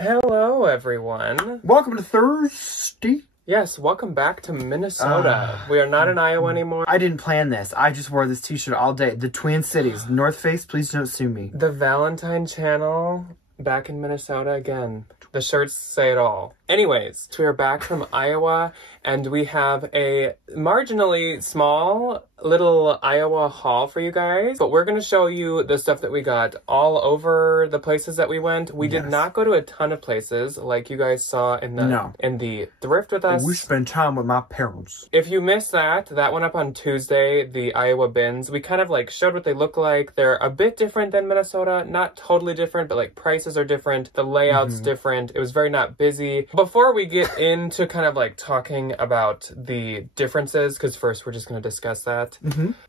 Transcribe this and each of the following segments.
Hello, everyone. Welcome to Thursday. Yes, welcome back to Minnesota. We are not in Iowa anymore. I didn't plan this. I just wore this t-shirt all day. The Twin Cities. North Face, please don't sue me. The Valentine channel back in Minnesota again. The shirts say it all. Anyways, we are back from Iowa, and we have a marginally small little Iowa haul for you guys. But we're going to show you the stuff that we got all over the places that we went. We did not go to a ton of places like you guys saw in the Thrift with us. We spent time with my parents. If you missed that went up on Tuesday, the Iowa bins. We kind of like showed what they look like. They're a bit different than Minnesota. Not totally different, but like prices are different. The layout's different. It was very not busy. Before we get into kind of like talking about the differences, because first we're just going to discuss that.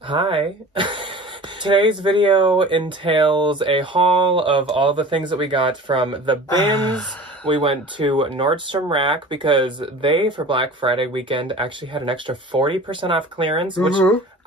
Hi. Today's video entails a haul of all the things that we got from the bins. We went to Nordstrom Rack because they, for Black Friday weekend, actually had an extra 40% off clearance, which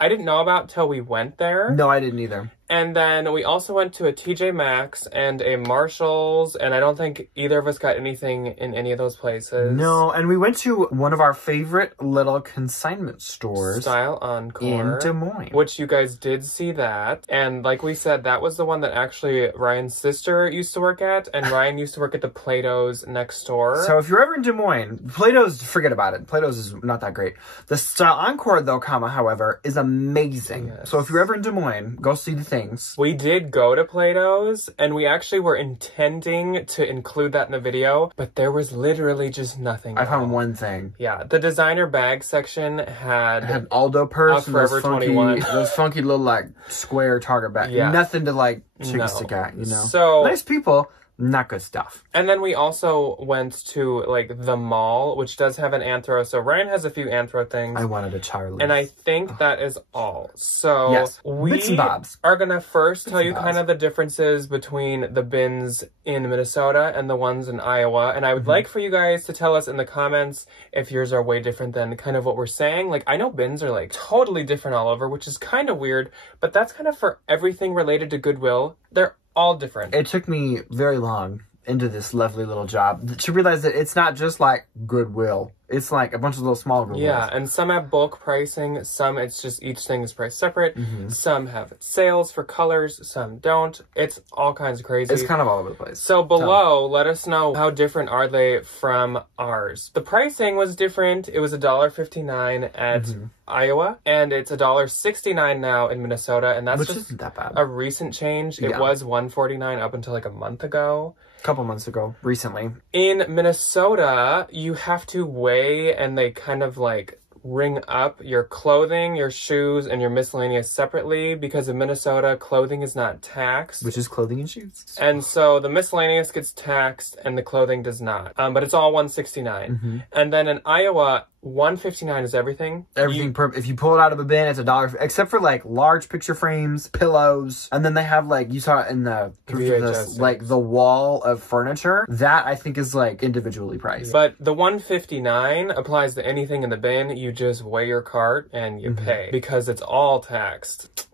I didn't know about till we went there. No, I didn't either. And then we also went to a TJ Maxx and a Marshalls, and I don't think either of us got anything in any of those places. No, and we went to one of our favorite little consignment stores. Style Encore. In Des Moines. Which you guys did see that. And like we said, that was the one that actually Ryan's sister used to work at, and Ryan used to work at the Plato's next door. So if you're ever in Des Moines, Plato's, forget about it. Plato's is not that great. The Style Encore, though, however, is amazing. Yes. So if you're ever in Des Moines, go see the thing. We did go to Plato's, and we actually were intending to include that in the video, but there was literally just nothing. I found one thing. Yeah, the designer bag section had an Aldo purse and Forever 21. those funky little like square Target bag. Yeah. Nothing to like stick at, you know. So nice people. Not good stuff. And then we also went to, like, the mall, which does have an Anthro. So Ryan has a few Anthro things. I wanted a Charlie. And I think that is all. So yes. We Bits and bobs. Are going to first tell you kind of the differences between the bins in Minnesota and the ones in Iowa. And I would like for you guys to tell us in the comments if yours are way different than kind of what we're saying. Like, I know bins are, like, totally different all over, which is kind of weird. But that's kind of for everything related to Goodwill. They're all different. It took me very long into this lovely little job to realize that it's not just like Goodwill. It's like a bunch of little small Goodwills. Yeah, and some have bulk pricing. Some it's just each thing is priced separate. Some have sales for colors. Some don't. It's all kinds of crazy. It's kind of all over the place. So below, let us know how different are they from ours. The pricing was different. It was $1.59 at Iowa, and it's $1.69 now in Minnesota, and that's which just isn't that bad. A recent change. It was $1.49 up until like a month ago. Couple months ago, recently. In Minnesota, you have to weigh, and they kind of like ring up your clothing, your shoes, and your miscellaneous separately, because in Minnesota, clothing is not taxed. Which is clothing and shoes. And so the miscellaneous gets taxed and the clothing does not. But it's all $1.69. And then in Iowa, $1.59 is everything. Everything. If you pull it out of a bin, it's $1, except for like large picture frames, pillows, and then they have like, you saw it in the VHS, like the wall of furniture. That I think is like individually priced. But the $1.59 applies to anything in the bin. You just weigh your cart and you pay because it's all taxed.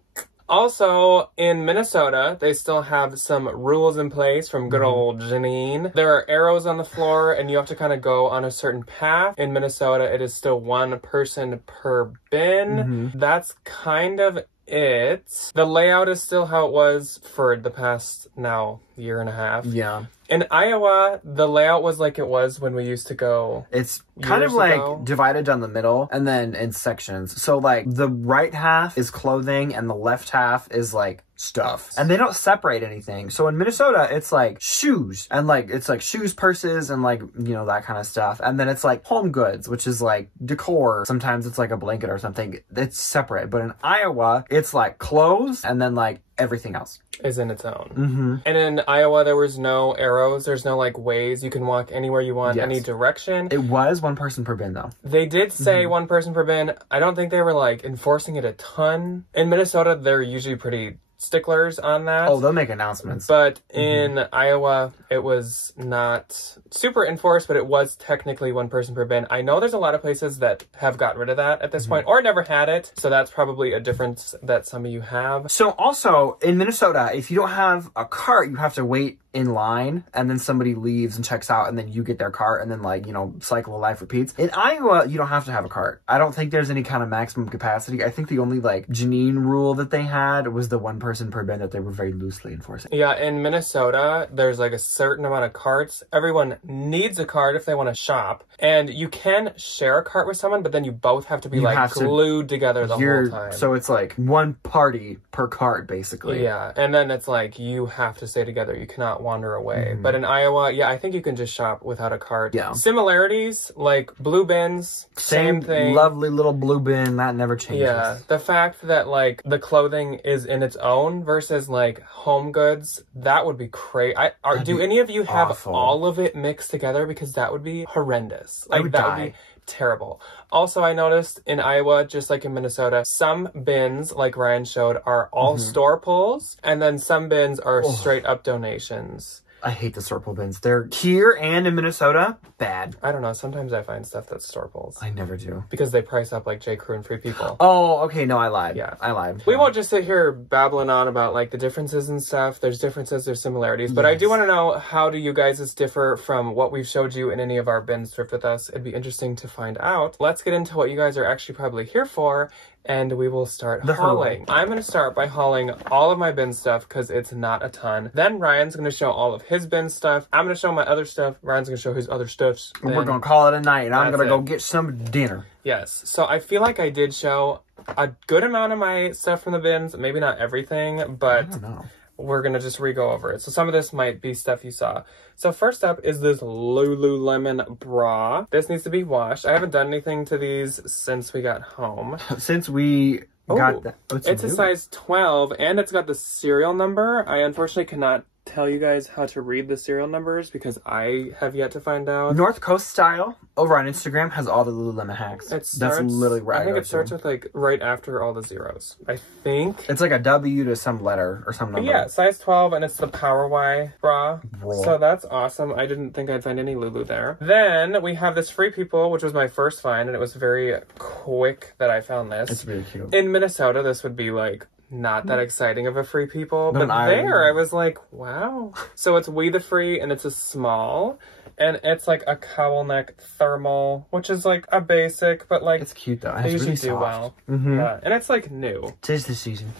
Also, in Minnesota, they still have some rules in place from good old Janine. There are arrows on the floor, and you have to kind of go on a certain path. In Minnesota, it is still one person per bin. That's kind of it. The layout is still how it was for the past, now, year and a half. Yeah. In Iowa, the layout was like it was when we used to go. It's kind of like divided down the middle and then in sections. So like the right half is clothing and the left half is like stuff. And they don't separate anything. So in Minnesota, it's like shoes and like it's like shoes, purses, and like, you know, that kind of stuff. And then it's like home goods, which is like decor. Sometimes it's like a blanket or something. It's separate. But in Iowa, it's like clothes and then like everything else is in its own. And in Iowa, there was no arrows. There's no like ways. You can walk anywhere you want, any direction. It was one person per bin though. They did say one person per bin. I don't think they were like enforcing it a ton. In Minnesota, they're usually pretty sticklers on that. Oh, they'll make announcements. But in Iowa, it was not super enforced, but it was technically one person per bin. I know there's a lot of places that have got rid of that at this point, or never had it. So that's probably a difference that some of you have. So also, in Minnesota, if you don't have a cart, you have to wait in line and then somebody leaves and checks out and then you get their cart and then like, you know, cycle of life repeats. In Iowa, you don't have to have a cart. I don't think there's any kind of maximum capacity. I think the only like Janine rule that they had was the 1 person per bin that they were very loosely enforcing. Yeah, in Minnesota, there's like a certain amount of carts. Everyone needs a cart if they want to shop. And you can share a cart with someone, but then you both have to be like glued together the whole time. So it's like 1 party per cart, basically. Yeah, and then it's like you have to stay together. You cannot wander away. But in Iowa, yeah, I think you can just shop without a cart. Yeah. Similarities, like blue bins, same thing. Lovely little blue bin, that never changes. Yeah, the fact that like the clothing is in its own versus like home goods, that would be crazy. Do any of you have all of it mixed together? Because that would be horrendous. Like that would be terrible. Also, I noticed in Iowa, just like in Minnesota, some bins, like Ryan showed, are all store pulls, and then some bins are straight up donations. I hate the store pull bins. They're here and in Minnesota, bad. I don't know. Sometimes I find stuff that's store pulls. I never do. Because they price up like J. Crew and Free People. Oh, okay. No, I lied. Yeah. I lied. We won't just sit here babbling on about like the differences and stuff. There's differences, there's similarities. But I do want to know, how do you guys differ from what we've showed you in any of our bins thrift with us? It'd be interesting to find out. Let's get into what you guys are actually probably here for. And we will start hauling. I'm going to start by hauling all of my bin stuff because it's not a ton. Then Ryan's going to show all of his bin stuff. I'm going to show my other stuff. Ryan's going to show his other stuffs. And we're going to call it a night. And I'm going to go get some dinner. Yes. So I feel like I did show a good amount of my stuff from the bins. Maybe not everything, but I don't know. We're going to just re-go over it. So some of this might be stuff you saw. So first up is this Lululemon bra. This needs to be washed. I haven't done anything to these since we got home. Since we got that. It's a size 12 and it's got the serial number. I unfortunately cannot tell you guys how to read the serial numbers because I have yet to find out. North Coast Style over on Instagram has all the Lululemon hacks. That's literally right. I think it starts with like right after all the zeros. I think it's like a W to some letter or some number. Yeah, size 12 and it's the Power Y bra. So that's awesome. I didn't think I'd find any Lulu there. Then we have this Free People, which was my first find, and it was very quick that I found this. It's really cute. In Minnesota, this would be like not that exciting of a Free People, but there I was like, wow. So it's We the Free and it's a small, and it's like a cowl neck thermal, which is like a basic, but like it's cute though. They usually do well. Yeah, and it's like new. 'Tis the season.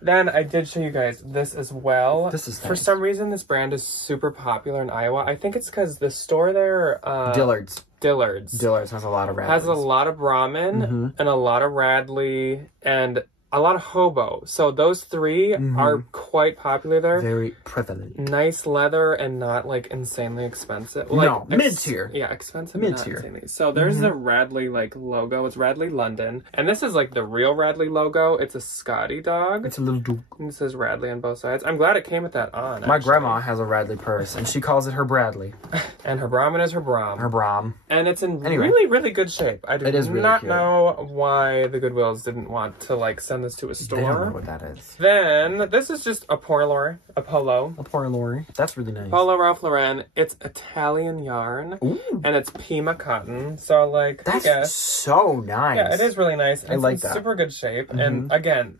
Then I did show you guys this as well. This is nice. For some reason this brand is super popular in Iowa. I think it's because the store there, Dillard's has a lot of Radleys. Has a lot of Brahmin and a lot of Radley and a lot of Hobo. So those three are quite popular there. Very prevalent. Nice leather and not like insanely expensive. Like, no, mid-tier. Yeah, expensive mid-tier. So there's the Radley like logo. It's Radley London. And this is like the real Radley logo. It's a Scotty dog. It's a little duke. And it says Radley on both sides. I'm glad it came with that on. My grandma has a Radley purse and she calls it her Bradley. And her Brahmin is her Brahm. Her Brahm. And it's in really, really good shape. I do not know why the Goodwills didn't want to like send this to a store. They don't know what that is. Then this is just a Polo. A Polo. That's really nice. Polo Ralph Lauren. It's Italian yarn. Ooh. And it's Pima cotton. So like that's so nice. Yeah, it is really nice. I like that. Super good shape. And again,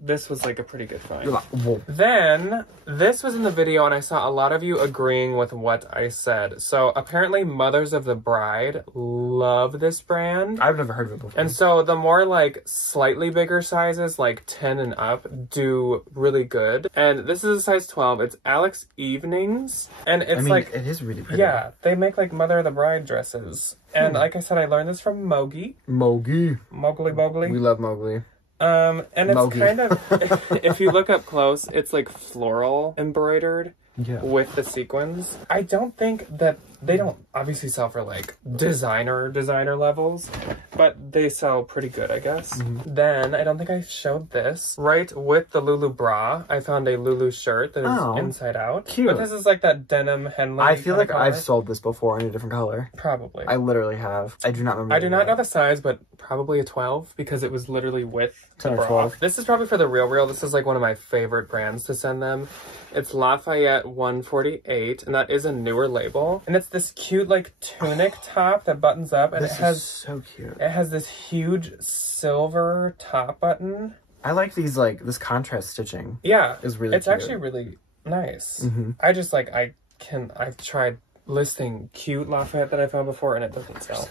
this was like a pretty good find. Whoa. Then this was in the video and I saw a lot of you agreeing with what I said. So apparently Mothers of the Bride love this brand. I've never heard of it before. And so the more like slightly bigger sizes, like 10 and up, do really good. And this is a size 12. It's Alex Evenings. And it's like, it is really pretty. Yeah, they make like Mother of the Bride dresses. And like I said, I learned this from Mowgli. Mowgli. We love Mowgli. And it's kind of, if you look up close, it's like floral embroidered with the sequins. I don't think that they don't obviously sell for like designer levels, but they sell pretty good, I guess. Then I don't think I showed this. Right with the Lulu bra, I found a Lulu shirt that is inside out. Cute. But this is like that denim Henley. I feel like I've sold this before in a different color. Probably. I literally have. I do not remember. I do not know the size, but probably a 12 because it was literally with 10 the or bra. 12. This is probably for the Real. This is like one of my favorite brands to send them. It's Lafayette 148, and that is a newer label. And it's this cute like tunic top that buttons up, and this is so cute. It has this huge silver top button. I like these, like this contrast stitching. Yeah, is really it's cute. actually really nice. I've tried listing cute Lafayette that I found before and it doesn't sell.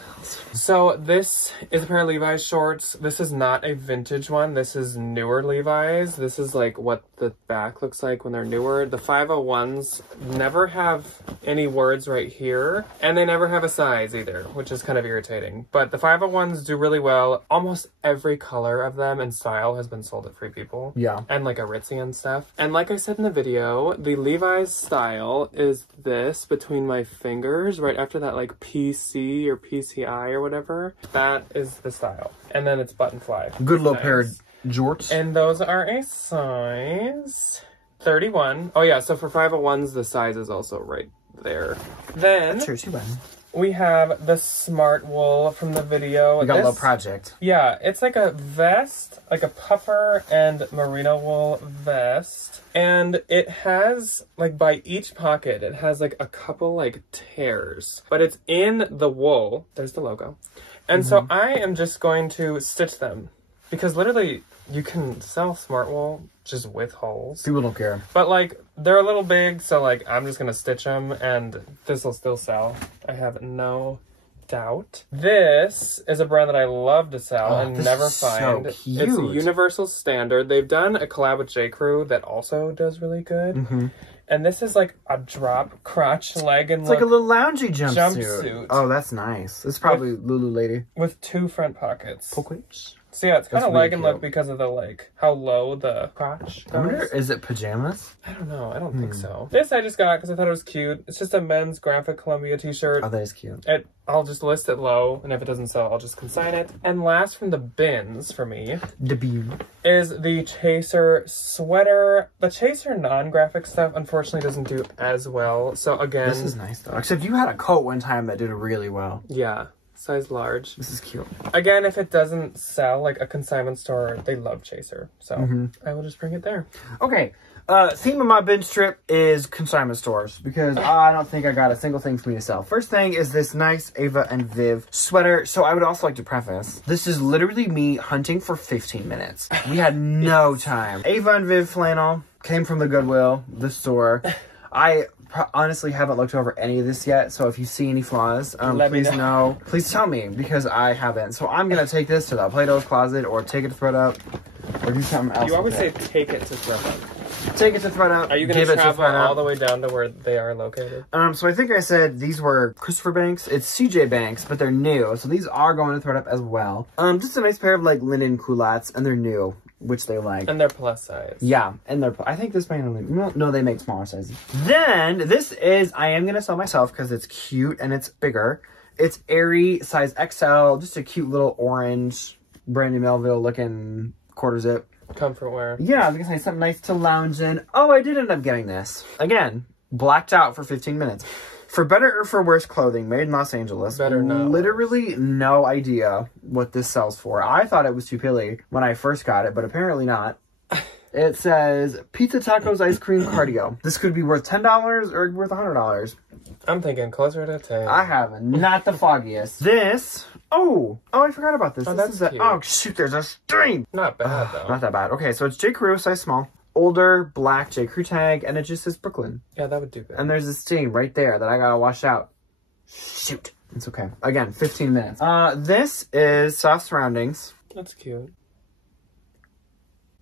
So this is a pair of Levi's shorts. This is not a vintage one. This is newer Levi's. This is like what the back looks like when they're newer. The 501s never have any words right here, and they never have a size either, which is kind of irritating. But the 501s do really well. Almost every color of them and style has been sold at Free People. Yeah. And like Aritzia and stuff. And like I said in the video, the Levi's style is this between my fingers right after that like PC or PCI or whatever. That is the style. And then it's button fly. Good little pair of jorts. And those are a size 31. Oh yeah, so for 501s the size is also right there. Then we have the Smart Wool from the video. We got a little project. Yeah, it's like a vest, like a puffer and merino wool vest. And it has, like, by each pocket, it has, like, a couple, like, tears. But it's in the wool. There's the logo. And so I am just going to stitch them. Because literally, you can sell Smart Wool just with holes. People don't care. But, like, they're a little big, so, like, I'm just going to stitch them, and this will still sell. I have no doubt. This is a brand that I love to sell and never find. So cute. It's a Universal Standard. They've done a collab with J. Crew that also does really good. And this is like a drop crotch leg and it's like a little loungy jumpsuit. Oh, that's nice. It's probably Lulu lady. With 2 front pockets. Pockets. So yeah, it's kind of leg and look because of the like how low the crotch goes. I wonder, is it pajamas? I don't know. I don't think so. This I just got because I thought it was cute. It's just a men's graphic Columbia t-shirt. Oh, that is cute. I'll just list it low, and if it doesn't sell, I'll just consign it. And last from the bins for me is the Chaser sweater. The Chaser non-graphic stuff unfortunately doesn't do as well. So again, this is nice though. Except you had a coat one time that did really well. Yeah. Size large. This is cute. Again, if it doesn't sell, like a consignment store, they love Chaser. So I will just bring it there. Okay. Theme of my binge trip is consignment stores because I don't think I got a single thing for me to sell. First thing is this nice Ava and Viv sweater. So I would also like to preface, this is literally me hunting for 15 minutes. We had no time. Ava and Viv flannel came from the Goodwill, the store. I honestly haven't looked over any of this yet, so if you see any flaws, please know. Please tell me, because I haven't. So I'm going to take this to the Plato's Closet, or take it to Thread Up, or do something else. You always say take it to Thread Up. Take it to Thread Up. Are you going to travel all the way down to where they are located? So I think I said these were Christopher Banks. It's CJ Banks, but they're new, so these are going to Thread Up as well. Just a nice pair of, like, linen culottes, and they're new, which they like. And they're plus size. Yeah, and I think this might only, no, they make smaller sizes. Then, this is, I am going to sell myself because it's cute and it's bigger. It's Aerie, size XL, just a cute little orange, Brandy Melville looking quarter zip. Comfort wear. Yeah, I was going to say something nice to lounge in. Oh, I did end up getting this. Again, blacked out for 15 minutes. For better or for worse clothing, made in Los Angeles. Better not. Literally no idea what this sells for. I thought it was too pilly when I first got it, but apparently not. It says, pizza, tacos, ice cream, cardio. This could be worth $10 or worth $100. I'm thinking closer to 10. I have not the foggiest. This, oh, I forgot about this. Oh, this is cute. oh, shoot, there's a string. Not bad, though. Not that bad. Okay, so it's J. Crew, size small. Older, black J. Crew tag, and it just says Brooklyn. Yeah, that would do good. And there's a stain right there that I gotta wash out. Shoot. It's okay. Again, 15 minutes. This is Soft Surroundings. That's cute.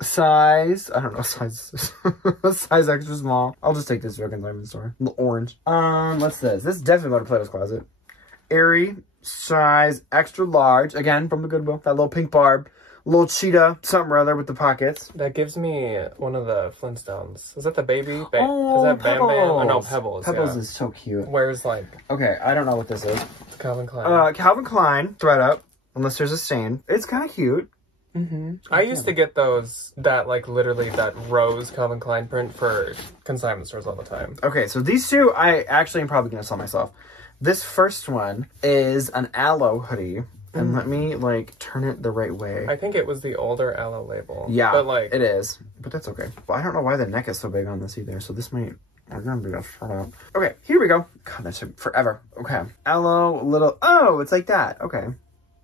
Size, I don't know, size extra small. I'll just take this to a consignment store. The orange. What's this? This is definitely going to Plato's Closet. Aerie, size extra large. Again, from the Goodwill. That little pink barb. Little cheetah, something or other with the pockets. That gives me one of the Flintstones. Is that the baby? Oh, is that Pebbles. Bam Bam? Oh, no, Pebbles. Pebbles is so cute. Where's like... Okay, I don't know what this is. Calvin Klein. Calvin Klein, Thread Up, unless there's a stain. It's kind of cute. I used to get those, that like literally that rose Calvin Klein print for consignment stores all the time. Okay, so these two I actually am probably going to sell myself. This first one is an Aloe hoodie. And let me, like, turn it the right way. I think it was the older Aloe label. Yeah, but like it is. But that's okay. Well, I don't know why the neck is so big on this either. So this might... I'm gonna be able to shut up. Okay, here we go. God, that took forever. Okay. Aloe, little... Oh, it's like that. Okay.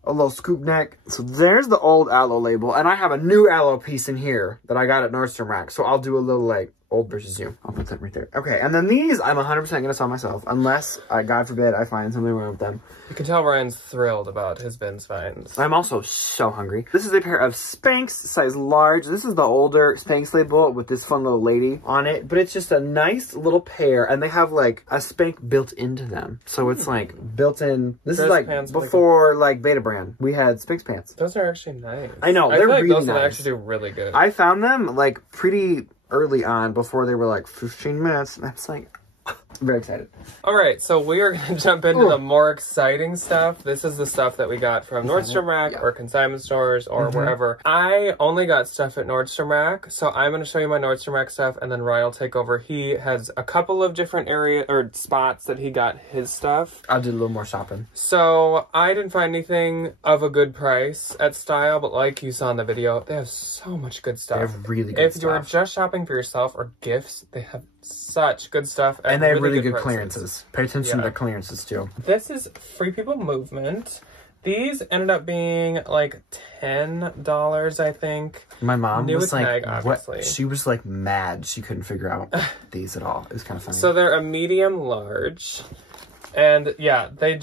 A little scoop neck. So there's the old Aloe label. And I have a new Aloe piece in here that I got at Nordstrom Rack. So I'll do a little, like, old versus new. I'll put that right there. Okay, and then these I'm 100% gonna sell myself, unless, God forbid, I find something wrong with them. You can tell Ryan's thrilled about his bins finds. I'm also so hungry. This is a pair of Spanx, size large. This is the older Spanx label with this fun little lady on it, but it's just a nice little pair, and they have like a Spanx built into them. So it's like built in. This is like before like Beta brand. We had Spanx pants. Those are actually nice. I know, they're really nice. Those will actually do really good. I found them like pretty early on before they were like 15 minutes. And I was like, I'm very excited. All right, so we are going to jump into the more exciting stuff. This is the stuff that we got from Nordstrom Rack or consignment stores or wherever. I only got stuff at Nordstrom Rack, so I'm going to show you my Nordstrom Rack stuff, and then Ryan will take over. He has a couple of different area or spots that he got his stuff. I did a little more shopping. So I didn't find anything of a good price at Style, but like you saw in the video, they have so much good stuff. They have really good stuff. If you're just shopping for yourself or gifts, they have such good stuff. And they have really good clearances. Pay attention to the clearances too. This is Free People Movement. These ended up being like $10, I think. My mom was like, tag, obviously. What? She was like mad. She couldn't figure out these at all. It was kind of funny. So they're a medium large. And yeah, they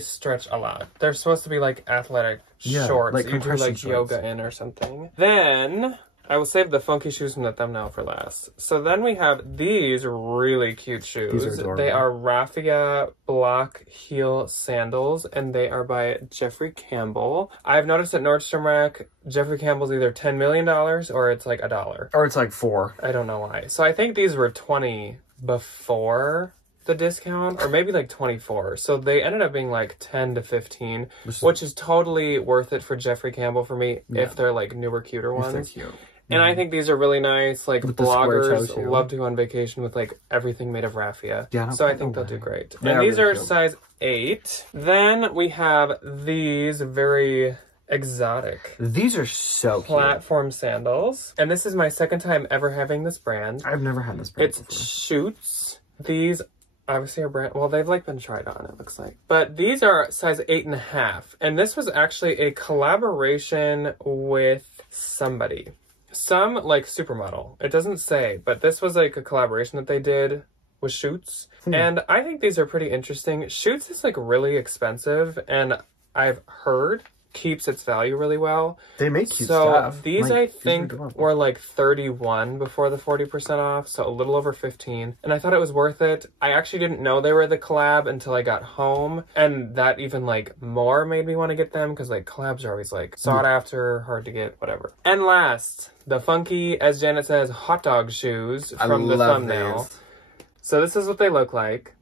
stretch a lot. They're supposed to be like athletic shorts. Like you do like shorts. Yoga in or something. Then I will save the funky shoes from the thumbnail for last. So then we have these really cute shoes. These are adorable. They are Raffia block heel sandals, and they are by Jeffrey Campbell. I've noticed at Nordstrom Rack, Jeffrey Campbell's either $10 million or it's like $1. Or it's like $4. I don't know why. So I think these were 20 before the discount, or maybe like 24. So they ended up being like 10 to 15, which is totally worth it for Jeffrey Campbell for me if they're like newer, cuter ones. If they're cute. And I think these are really nice. Like, with bloggers love to go on vacation with like everything made of raffia. Yeah, so I think they'll do great. And these are size 8. Then we have these very exotic. These are so cute. Platform sandals. And this is my second time ever having this brand. I've never had this brand before. Shoots. These obviously are brand, well, they've like been tried on, it looks like. But these are size 8.5. And this was actually a collaboration with somebody. Some like supermodel. It doesn't say, but this was like a collaboration that they did with Shoots. And I think these are pretty interesting. Shoots is like really expensive, and I've heard keeps its value really well. They make cute stuff. So these I think were like 31 before the 40% off, so a little over 15. And I thought it was worth it. I actually didn't know they were the collab until I got home, and that even like more made me want to get them, because like collabs are always like sought after, hard to get, whatever. And last, the funky, as Janet says, hot dog shoes from the thumbnail. These. So this is what they look like.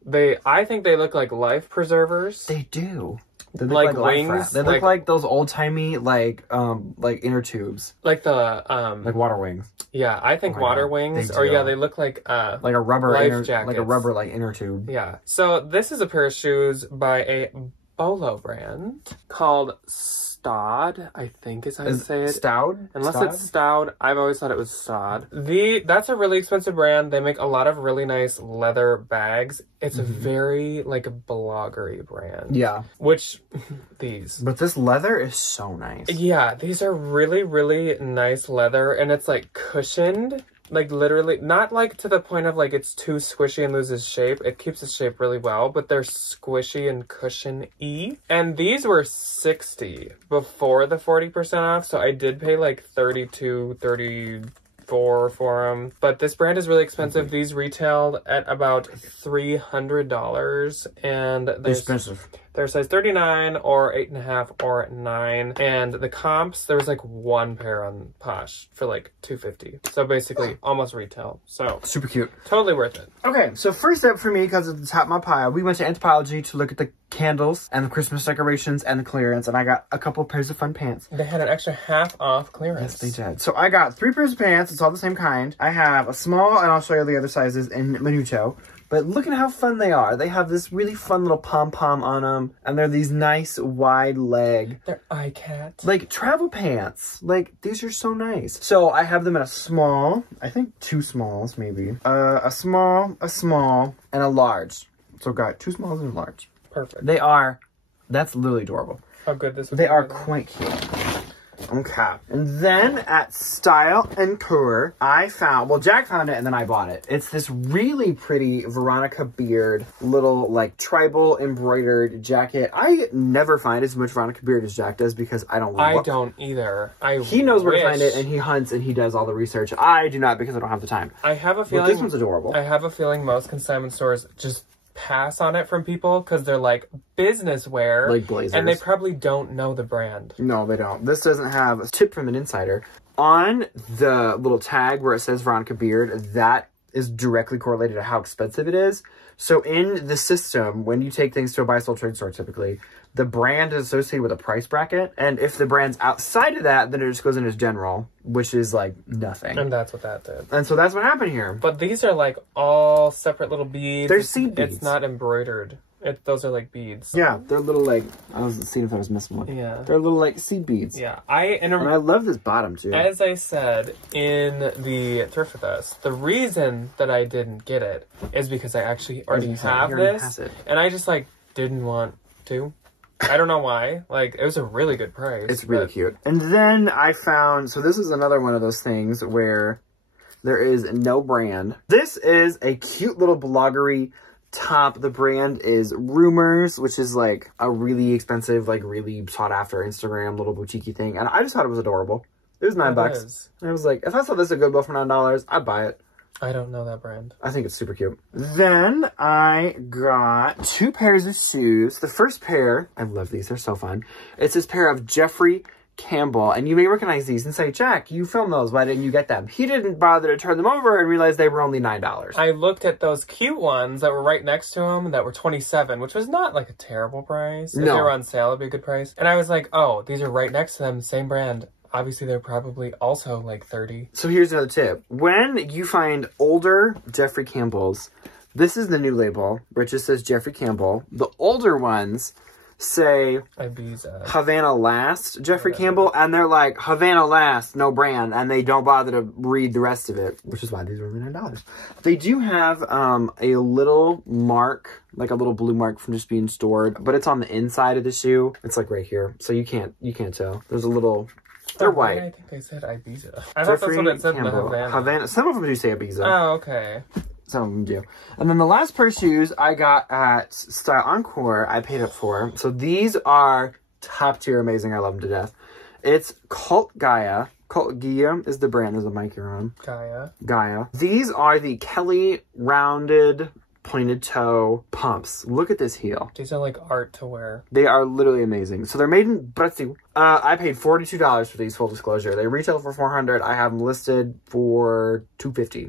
I think they look like life preservers. They do. They look like wings. They look like those old timey like inner tubes. Like the like water wings. Yeah, I think water wings. Or yeah, they look like a rubber life jackets. Like a rubber like inner tube. Yeah. So this is a pair of shoes by a Polo brand called Stod, I think is how you say it. Stowd? Unless it's Stowd. I've always thought it was Stod. That's a really expensive brand. They make a lot of really nice leather bags. It's a very, like, bloggery brand. Yeah. Which, these. But this leather is so nice. Yeah, these are really, really nice leather. And it's, like, cushioned. Like, literally, not, like, to the point of, like, it's too squishy and loses shape. It keeps its shape really well, but they're squishy and cushion-y. And these were $60 before the 40% off, so I did pay, like, $32, $34 for them. But this brand is really expensive. These retailed at about $300, and they're expensive. They're size 39 or 8.5 or 9. And the comps, there was like one pair on Posh for like $250. So basically almost retail. So super cute. Totally worth it. Okay, so first up for me, because it's the top of my pile, we went to Anthropologie to look at the candles and the Christmas decorations and the clearance, and I got a couple pairs of fun pants. They had an extra half off clearance. Yes, they did. So I got 3 pairs of pants. It's all the same kind. I have a small, and I'll show you the other sizes in Minuto. But look at how fun they are. They have this really fun little pom-pom on them. And they're these nice wide leg. They're eye-cat. Like travel pants. Like, these are so nice. So I have them in a small. I think 2 smalls maybe. A small, and a large. So I've got 2 smalls and a large. Perfect. They are, that's literally adorable. How good this is. They are quite cute. Okay. And then at Style and Tour, I found, well, Jack found it and then I bought it. It's this really pretty Veronica Beard little like tribal embroidered jacket. I never find as much Veronica Beard as Jack does because I don't look. I don't either. He knows where to find it and he hunts and he does all the research. I do not because I don't have the time. I have a feeling. But this one's adorable. I have a feeling most consignment stores just pass on it from people because they're like business wear, like blazers, and they probably don't know the brand. No, they don't. This doesn't have a tip from an insider on the little tag where it says Veronica Beard. That is directly correlated to how expensive it is. So in the system, when you take things to a buy sell trade store, typically the brand is associated with a price bracket, and if the brand's outside of that, then it just goes in as general, which is like nothing. And that's what that did. And so that's what happened here. But these are like all separate little beads. They're seed beads. It's not embroidered. Those are like beads. Yeah, they're little like, I was seeing if I was missing one. Yeah. They're little like seed beads. Yeah. And I love this bottom too. As I said in the Thrift with Us, the reason that I didn't get it is because I actually already have this. And I just like didn't want to. I don't know why. Like, it was a really good price. It's really cute. And then I found, so this is another one of those things where there is no brand. This is a cute little bloggery top. The brand is Rumors, which is like a really expensive, like really sought after Instagram little boutique thing. And I just thought it was adorable. It was $9. And I was like, if I saw this at Goodwill for $9, I'd buy it. I don't know that brand. I think it's super cute. Then I got 2 pairs of shoes. The first pair, I love these. They're so fun. It's this pair of Jeffrey Campbell. And you may recognize these and say, Jack, you filmed those. Why didn't you get them? He didn't bother to turn them over and realize they were only $9. I looked at those cute ones that were right next to them that were $27, which was not like a terrible price. If they were on sale, it'd be a good price. And I was like, oh, these are right next to them. Same brand. Obviously, they're probably also like 30. So here's another tip. When you find older Jeffrey Campbells, this is the new label, where it just says Jeffrey Campbell. The older ones say Ibiza. Havana Last Jeffrey Campbell, and they're like, Havana Last, no brand, and they don't bother to read the rest of it, which is why these are only $9. They do have a little mark, like a little blue mark from just being stored, but it's on the inside of the shoe. It's like right here, so you can't tell. There's a little... They're white. I think they said Ibiza. I thought that's what it said in the Havana. Some of them do say Ibiza. Oh, okay. Some of them do. And then the last pair of shoes I got at Style Encore, I paid up for. So these are top tier amazing. I love them to death. It's Cult Gaia. Cult Gaia is the brand. There's a mic you're on. Gaia. These are the Kelly rounded pointed toe pumps. Look at this heel. These are like art to wear. They are literally amazing. So they're made in Brazil. I paid $42 for these, full disclosure. They retail for $400. I have them listed for $250,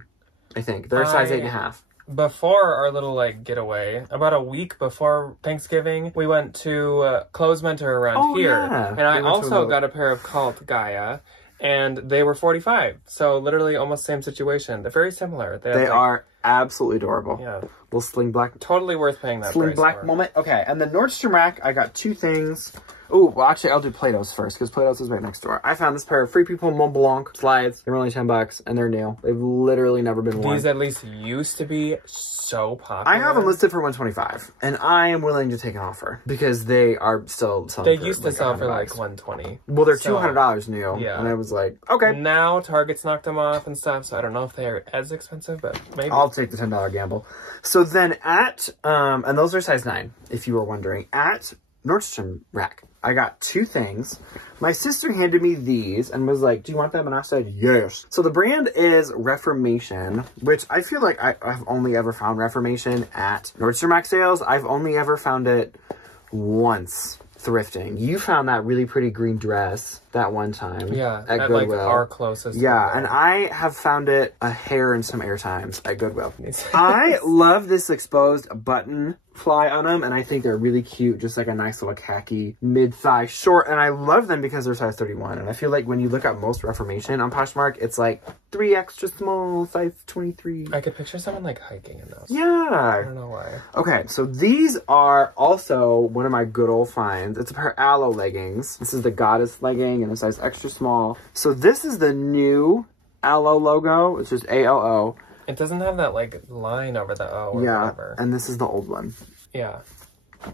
I think. They're size 8.5. Before our little like getaway, about a week before Thanksgiving, we went to Clothes Mentor around here. Yeah. And I also got a pair of Cult Gaia. And they were $45. So literally almost same situation. They're very similar. They are absolutely adorable. Yeah. Little sling black. Totally worth paying that sling price black for. moment. Okay, and the Nordstrom rack, I got 2 things. Oh, well, actually, I'll do Plato's first, because Plato's is right next door. I found this pair of Free People Mont Blanc slides. They were only $10, and they're new. They've literally never been worn. These at least used to be so popular. I have them listed for $125, and I am willing to take an offer, because they are still selling They used to sell for like $120. Well, they're $200 new, yeah. And I was like, okay. Now Target's knocked them off and stuff, so I don't know if they're as expensive, but maybe. I'll take the $10 gamble. So then at, and those are size 9, if you were wondering, at Nordstrom rack, I got 2 things. My sister handed me these and was like, do you want them? And I said, yes. So the brand is Reformation, which I feel like I've only ever found Reformation at Nordstrom rack sales. I've only ever found it once thrifting. You found that really pretty green dress that one time. Yeah, at Goodwill. Like our closest. Yeah, and I have found it a hair and some air times at Goodwill. I love this exposed button fly on them, and I think they're really cute, just like a nice little khaki mid-thigh short, and I love them because they're size 31, and I feel like when you look at most Reformation on Poshmark, it's like 3 extra small, size 23. I could picture someone like hiking in those. Yeah. I don't know why. Okay, so these are also one of my good old finds. It's a pair of Aloe leggings. This is the Goddess legging in a size extra small. So this is the new Aloe logo. It's just ALO. It doesn't have that like line over the O or whatever. And this is the old one. Yeah.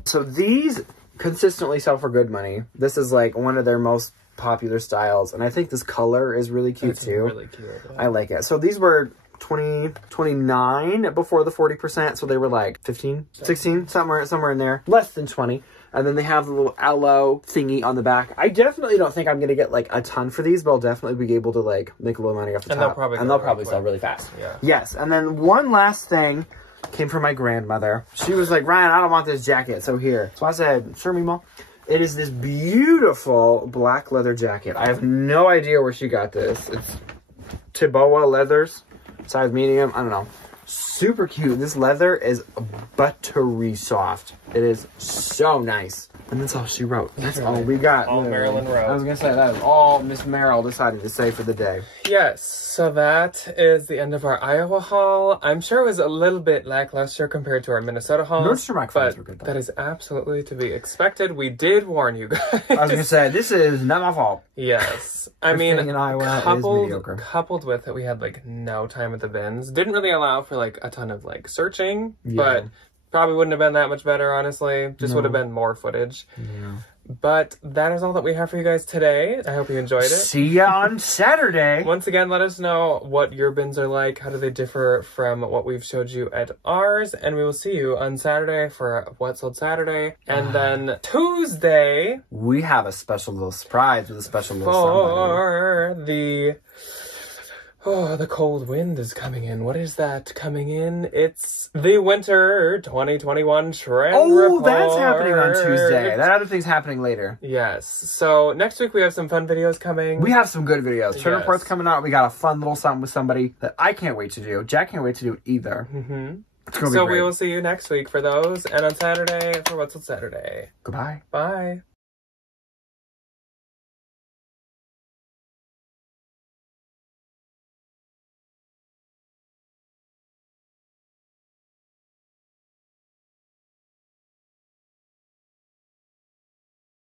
So these consistently sell for good money. This is like one of their most popular styles. And I think this color is really cute too. Really cute. Yeah. I like it. So these were 29 before the 40%. So they were like 15, 16, somewhere in there. Less than 20. And then they have the little aloe thingy on the back. I definitely don't think I'm going to get like a ton for these, but I'll definitely be able to like make a little money off the top. They'll probably sell really fast. Yeah. Yes. And then one last thing came from my grandmother. She was like, Ryan, I don't want this jacket. So here. So I said, sure, Mima. It is this beautiful black leather jacket. I have no idea where she got this. It's Tiboa Leathers, size medium. I don't know. Super cute. This leather is buttery soft. It is so nice. And that's all she wrote. That's all we got. All Marilyn wrote. I was going to say, that is all Miss Merrill decided to say for the day. Yes, so that is the end of our Iowa haul. I'm sure it was a little bit lackluster compared to our Minnesota haul. Nordstrom microphones were good, though. That is absolutely to be expected. We did warn you guys. I was going to say, this is not my fault. Yes. I mean, in Iowa is mediocre. Coupled with it, we had like no time at the bins. Didn't really allow for like a ton of like searching, but probably wouldn't have been that much better, honestly. Just would have been more footage. Yeah. But that is all that we have for you guys today. I hope you enjoyed it. See ya on Saturday. Once again, let us know what your bins are like. How do they differ from what we've showed you at ours? And we will see you on Saturday for What Sold Saturday. And then Tuesday, we have a special little surprise with a special little somebody. The cold wind is coming in. What is that coming in? It's the winter 2021 trend report. That's happening on Tuesday. That other thing's happening later. Yes. So next week we have some fun videos coming. We have some good videos. Trend report's coming out. We got a fun little something with somebody that I can't wait to do. Jack can't wait to do it either. It's gonna be great. We will see you next week for those. And on Saturday for What's on Saturday. Goodbye. Bye.